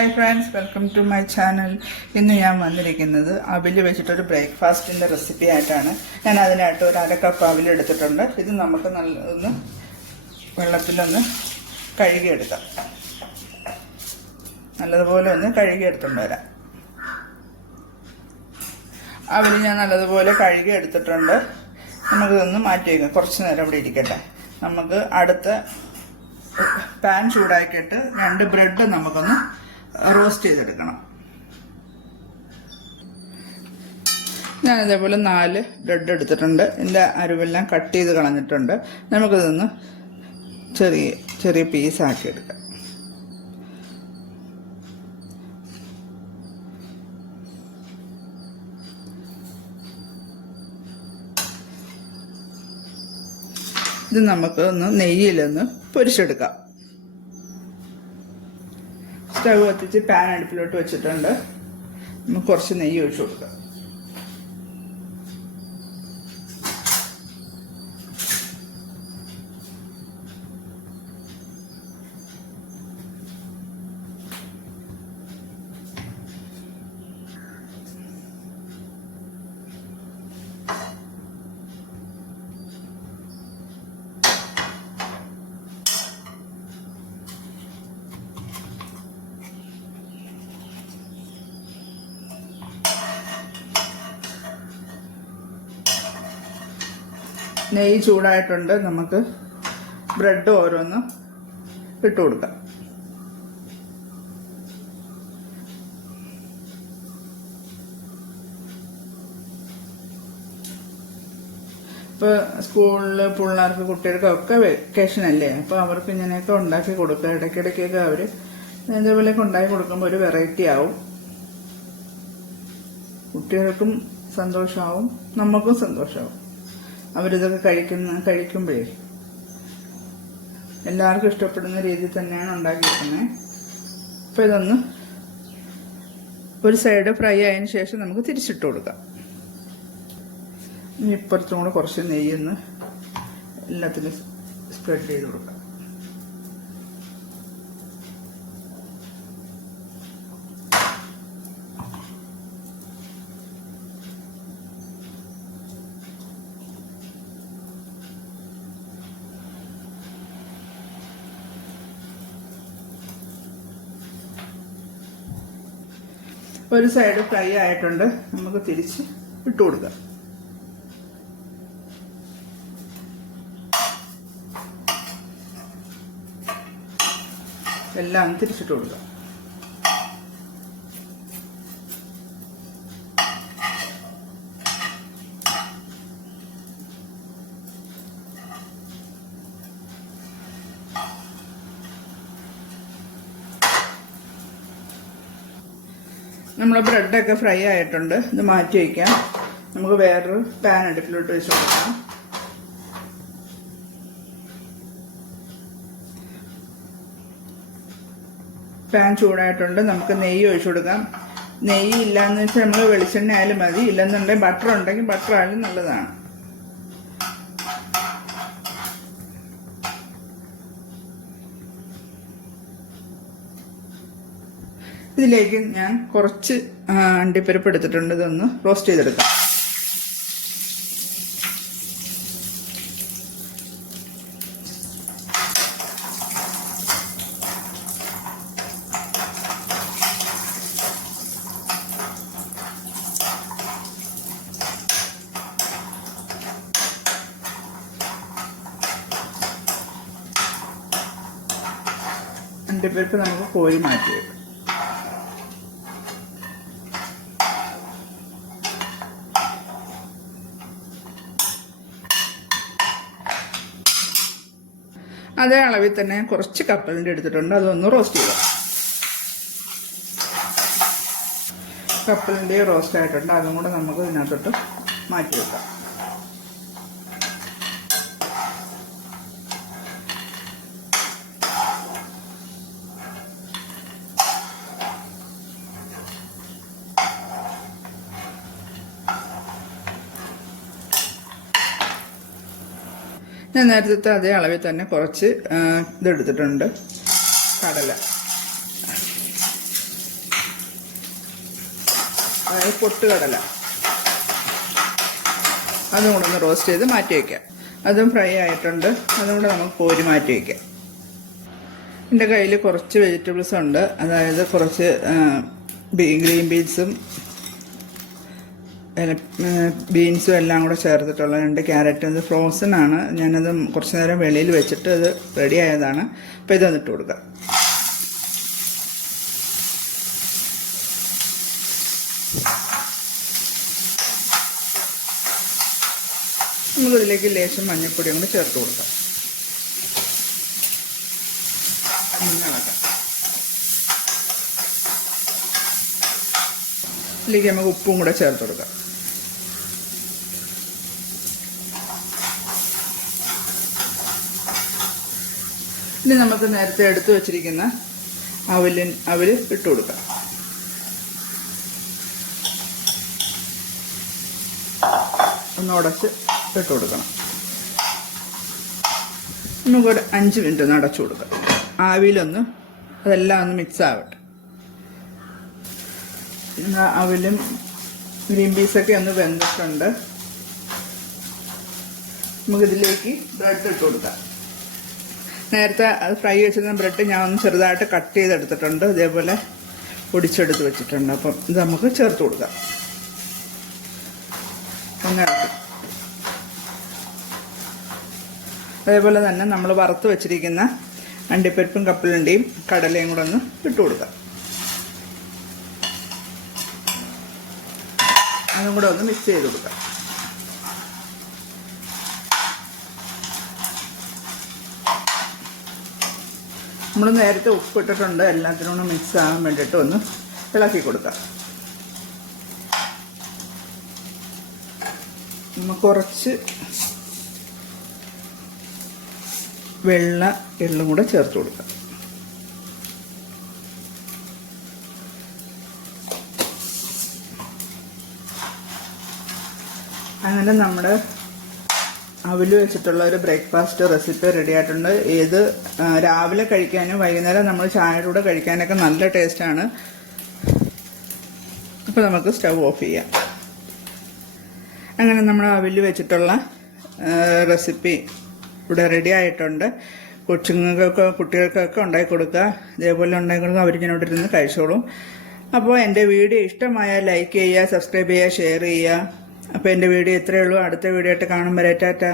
Hi friends welcome to my channel ഇന്ന് ഞാൻ വന്നിരിക്കുന്നത് അവിൽ വെച്ചിട്ടൊരു ബ്രേക്ക്ഫാസ്റ്റിന്റെ റെസിപ്പി ആയിട്ടാണ്. ഞാൻ അതിനായിട്ട് ഒരു അര കപ്പ് അവിൽ എടുത്തിട്ടുണ്ട്. ഇത് നമുക്ക് നല്ല ഒന്ന് വെള്ളത്തിലൊന്ന് കഴുകിയെടുക്കാം. നല്ലതുപോലെ ഒന്ന് കഴുകിയെടുത്തുകൊണ്ട് വരാം. അവിൽ ഞാൻ നല്ലതുപോലെ കഴുകി എടുത്തിട്ടുണ്ട് നമുക്കിതൊന്ന് മാറ്റി വയ്ക്കാം കുറച്ച് നേരം ഇവിടെ ഇരിക്കട്ടെ. നമുക്ക് അടുത്ത പാൻ ചൂടാക്കിയിട്ട് രണ്ട് ബ്രെഡ് നമുക്കൊന്ന് റോസ്റ്റ് ചെയ്തെടുക്കണം. ഞാൻ ഇതേപോലെ നാല് ബ്രെഡ് എടുത്തിട്ടുണ്ട്. എന്റെ അരുവെല്ലാം കട്ട് ചെയ്ത് കളഞ്ഞിട്ടുണ്ട്. നമുക്കിതൊന്ന് ചെറിയ ചെറിയ പീസാക്കി എടുക്കാം. ഇത് നമുക്ക് ഒന്ന് നെയ്യിലൊന്ന് പൊരിച്ചെടുക്കാം. സ്റ്റവ് കത്തിച്ച് പാൻ അടുപ്പിലോട്ട് വെച്ചിട്ടുണ്ട്. നമുക്ക് കുറച്ച് നെയ്യ് ഒഴിച്ചു കൊടുക്കാം. നെയ്യ് ചൂടായിട്ടുണ്ട്. നമുക്ക് ബ്രെഡ് ഓരോന്ന് ഇട്ട് കൊടുക്കാം. ഇപ്പോൾ സ്കൂളിൽ പിള്ളേർക്ക് കുട്ടികൾക്കൊക്കെ വെക്കേഷൻ അല്ലേ? അപ്പോൾ അവർക്ക് ഇങ്ങനെയൊക്കെ ഉണ്ടാക്കി കൊടുക്കുക. ഇടയ്ക്കിടയ്ക്കൊക്കെ അവർ ഇതേപോലെയൊക്കെ ഉണ്ടാക്കി കൊടുക്കുമ്പോൾ ഒരു വെറൈറ്റി ആവും. കുട്ടികൾക്കും സന്തോഷമാവും. നമുക്കും സന്തോഷമാവും. അവരിതൊക്കെ കഴിക്കുന്ന കഴിക്കുമ്പോഴേ. എല്ലാവർക്കും ഇഷ്ടപ്പെടുന്ന രീതി തന്നെയാണ് ഉണ്ടാക്കിയിരിക്കുന്നത്. അപ്പോൾ ഇതൊന്ന് ഒരു സൈഡ് ഫ്രൈ ആയതിനു ശേഷം നമുക്ക് തിരിച്ചിട്ട് കൊടുക്കാം. ഇനി ഇപ്പുറത്തും കൂടെ കുറച്ച് നെയ്യൊന്ന് എല്ലാത്തിലും സ്പ്രെഡ് ചെയ്ത് കൊടുക്കാം. ഒരു സൈഡ് ഫ്രൈ ആയിട്ടുണ്ട്. നമുക്ക് തിരിച്ച് ഇട്ട് കൊടുക്കാം. എല്ലാം തിരിച്ചിട്ട് കൊടുക്കാം. നമ്മുടെ ബ്രെഡൊക്കെ ഫ്രൈ ആയിട്ടുണ്ട്. ഇത് മാറ്റി വയ്ക്കാം നമുക്ക് വേറൊരു പാൻ അടുപ്പിലോട്ട് വെച്ച് കൊടുക്കാം. പാൻ ചൂടായിട്ടുണ്ട്. നമുക്ക് നെയ്യ് ഒഴിച്ചു കൊടുക്കാം. നെയ്യ് ഇല്ലാന്ന് വെച്ചാൽ നമ്മൾ വെളിച്ചെണ്ണ ആയാലും മതി. ഇല്ലെന്നുണ്ടെങ്കിൽ ബട്ടർ ഉണ്ടെങ്കിൽ ബട്ടർ ആയാലും നല്ലതാണ്. ഇതിലേക്ക് ഞാൻ കുറച്ച് അണ്ടിപ്പരിപ്പ് എടുത്തിട്ടുണ്ട് ഇതൊന്ന് റോസ്റ്റ് ചെയ്തെടുക്കാം. അണ്ടിപ്പരിപ്പ് നമുക്ക് കോരി മാറ്റി വെക്കാം അതേ അളവിൽ തന്നെ കുറച്ച് കപ്പലിന്റെ എടുത്തിട്ടുണ്ട്. അതൊന്ന് റോസ്റ്റ് ചെയ്യാം കപ്പലിന്റെ റോസ്റ്റ് ആയിട്ടുണ്ട്. അതും കൂടെ നമുക്ക് ഇതിനകത്തോട്ട് മാറ്റി വെക്കാം. ഞാൻ നേരത്തെ അതേ അളവിൽ തന്നെ കുറച്ച് ഇതെടുത്തിട്ടുണ്ട്. കടല. അതായത് പൊട്ടുകടല അതും കൂടെ ഒന്ന് റോസ്റ്റ് ചെയ്ത് മാറ്റി വയ്ക്കാം അതും ഫ്രൈ ആയിട്ടുണ്ട്. അതും കൂടെ നമുക്ക് കോരി മാറ്റി വയ്ക്കാം എന്റെ കയ്യിൽ കുറച്ച് വെജിറ്റബിൾസ് ഉണ്ട്. അതായത് കുറച്ച് ഗ്രീൻ ബീൻസും ബീൻസും എല്ലാം കൂടെ ചേർത്തിട്ടുള്ള രണ്ട് ക്യാരറ്റ്. ഇത് ഫ്രോസൺ ആണ്. ഞാനത് കുറച്ച് നേരം വെളിയിൽ വെച്ചിട്ട് അത് റെഡി ആയതാണ്. അപ്പോൾ ഇതൊന്ന് ഇട്ട് കൊടുക്കുക നമുക്കിതിലേക്ക് ലേശം മഞ്ഞൾപ്പൊടിയും കൂടി ചേർത്ത് കൊടുക്കാം. ഇതിലേക്ക് നമുക്ക് ഉപ്പും കൂടെ ചേർത്ത് കൊടുക്കാം. ഇനി നമുക്ക് നേരത്തെ എടുത്തു വച്ചിരിക്കുന്ന അവലിൻ അവൽ ഇട്ടു കൊടുക്കാം. ഒന്ന് ഇട്ടു ഇട്ട് കൊടുക്കണം. നമുക്കൊരു അഞ്ച് മിനിറ്റ് ഒന്ന് അടച്ചു കൊടുക്കാം. ആവിയിലൊന്ന് അതെല്ലാം ഒന്ന് മിക്സ് ആവട്ടെ. അവലും ഗ്രീൻ പീസൊക്കെ ഒന്ന് വെന്തിട്ടുണ്ട്. നമുക്കിതിലേക്ക് ബ്രെഡ് ഇട്ട് കൊടുക്കാം. നേരത്തെ ഫ്രൈ വെച്ചിരുന്ന ബ്രെഡ് ഞാൻ ഒന്ന് ചെറുതായിട്ട് കട്ട് ചെയ്തെടുത്തിട്ടുണ്ട്. ഇതേപോലെ പൊടിച്ചെടുത്ത് വെച്ചിട്ടുണ്ട്. അപ്പം ഇത് നമുക്ക് ചേർത്ത് കൊടുക്കാം. അതേപോലെ തന്നെ നമ്മൾ വറുത്ത് വെച്ചിരിക്കുന്ന അണ്ടിപ്പരിപ്പും കപ്പലണ്ടിയും കടലയും കൂടെ ഒന്ന് ഇട്ട് കൊടുക്കാം. അതും കൂടെ ഒന്ന് മിക്സ് ചെയ്ത് കൊടുക്കാം. നമ്മൾ നേരത്തെ ഉപ്പിട്ടിട്ടുണ്ട് എല്ലാത്തിനും ഒന്ന് മിക്സ് ആകാൻ വേണ്ടിയിട്ട് ഒന്ന് ഇളക്കി കൊടുക്കാം. നമ്മൾ കുറച്ച് വെള്ള എള്ളും കൂടെ ചേർത്ത് കൊടുക്കാം. അങ്ങനെ നമ്മുടെ അവൽ വെച്ചിട്ടുള്ള ഒരു ബ്രേക്ക്ഫാസ്റ്റ് റെസിപ്പി റെഡി ആയിട്ടുണ്ട്. ഏത് രാവിലെ കഴിക്കാനും വൈകുന്നേരം നമ്മൾ ചായയുടെ കൂടെ കഴിക്കാനൊക്കെ നല്ല ടേസ്റ്റാണ് അപ്പോൾ നമുക്ക് സ്റ്റവ് ഓഫ് ചെയ്യാം. അങ്ങനെ നമ്മൾ അവൽ വെച്ചിട്ടുള്ള റെസിപ്പി ഇവിടെ റെഡി ആയിട്ടുണ്ട്. കൊച്ചുങ്ങൾക്കൊക്കെ കുട്ടികൾക്കൊക്കെ ഉണ്ടാക്കി കൊടുക്കുക. ഇതേപോലെ ഉണ്ടാക്കി കൊടുക്കുക അവരിങ്ങനെ ഇരുന്ന് കഴിച്ചോളും. അപ്പോൾ എന്റെ വീഡിയോ ഇഷ്ടമായാൽ ലൈക്ക് ചെയ്യുക സബ്സ്ക്രൈബ് ചെയ്യുക ഷെയർ ചെയ്യുക. അപ്പോൾ എന്റെ വീഡിയോ ഇത്രയേ ഉള്ളൂ. അടുത്ത വീഡിയോ ആയിട്ട് കാണുമ്പോൾ ടാറ്റാ.